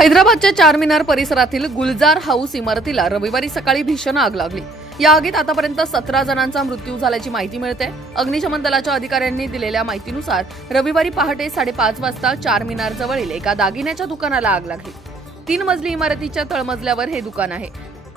हैदराबादच्या चारमिनार परिसरातील गुलजार हाऊस इमारतीला रविवारी सकाळी भीषण आग लागली। या आगीत आतापर्यंत 17 जणांचा मृत्यू झाल्याची माहिती मिळते। अग्निशमन दलाच्या अधिकाऱ्यांनी दिलेल्या माहितीनुसार रविवारी पहाटे 5:30 वाजता चारमिनार जवळील एका दागिन्याच्या दुकानाला आग लागली। 3 मजली इमारतीच्या तळमजल्यावर हे दुकान आहे।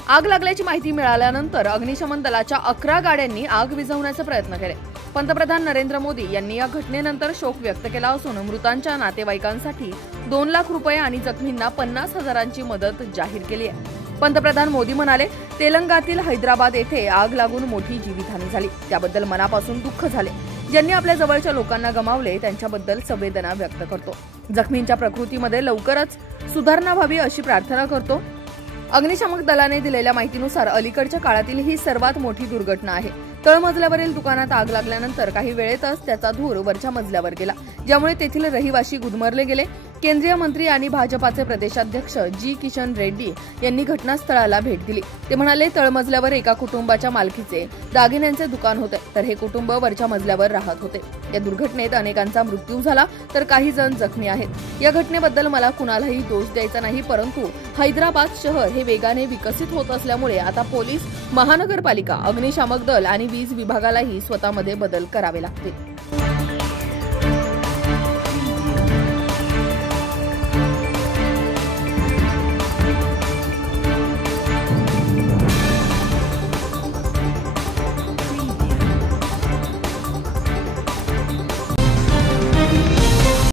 आग लागल्याची माहिती मिळाल्यानंतर अग्निशमन दलाच्या 11 गाड्यांनी आग विझवण्याचे प्रयत्न केले। पंतप्रधान नरेंद्र मोदी यांनी या घटनेनंतर शोक व्यक्त केला असून मृतांच्या नातेवाईकांसाठी 2 लाख रुपये आणि जखमींना 50,000ची मदत जाहीर केली आहे। पंतप्रधान मोदी म्हणाले, तेलंगातील हैदराबाद येथे आग लागून मोठी जीवितहानी झाली, त्याबद्दल मनापासून दुःख झाले। ज्यांनी आपल्या जवळच्या लोकांना गमावले त्यांच्याबद्दल संवेदना व्यक्त करतो। जखमींच्या प्रकृतीमध्ये लवकरच सुधारणा व्हावी अशी प्रार्थना करतो। अग्निशमन दलाने दिलेल्या माहितीनुसार अलीकडच्या काळातील ही सर्वात मोठी दुर्घटना आहे। तळमजल्यावरील दुकानात आग लागल्यानंतर काही वेळेतच त्याचा धूर वरच्या मजल्यावर गेला, ज्यामुळे तेथील रहिवासी गुदमरले गेले। केंद्रीय मंत्री आणि भाजपाचे प्रदेशाध्यक्ष जी किशन रेड्डी यांनी घटनास्थळाला भेट दिली। ते म्हणाले, तळमजल्यावर एका कुटुंबाच्या मालकीचे दागिन्यांचे दुकान होते, तर हे कुटुंब वरच्या मजल्यावर राहत होते। या दुर्घटनेत अनेकांचा मृत्यू झाला, तर काही जण जखमी आहेत। या घटनेबद्दल मला कुणालाही दोष द्यायचा नाही, परंतु हैदराबाद शहर हे वेगाने विकसित होत असल्यामुळे आता पोलीस, महानगरपालिका, अग्निशामक दल आणि वीज विभागालाही स्वतःमध्ये बदल करावे लागतील।